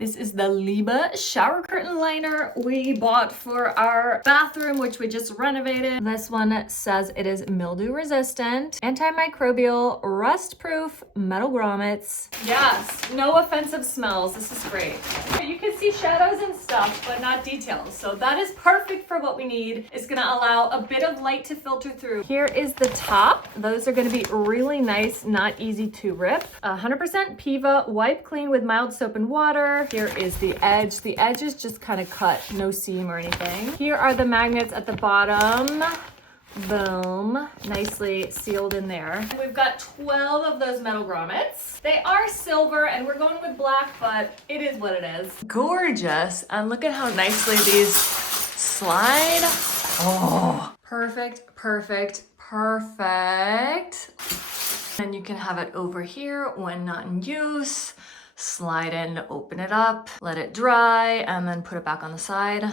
This is the Liba shower curtain liner we bought for our bathroom, which we just renovated. This one says it is mildew resistant, antimicrobial, rust proof, metal grommets. Yes, no offensive smells. This is great. You can see shadows and stuff, but not details. So that is perfect for what we need. It's gonna allow a bit of light to filter through. Here is the top. Those are gonna be really nice, not easy to rip. 100% PEVA, wipe clean with mild soap and water. Here is the edge. The edge is just kind of cut, no seam or anything. Here are the magnets at the bottom. Boom, nicely sealed in there. We've got 12 of those metal grommets. They are silver and we're going with black, but it is what it is. Gorgeous, and look at how nicely these slide. Oh, perfect, perfect, perfect. And you can have it over here when not in use. Slide in, open it up, let it dry, and then put it back on the side.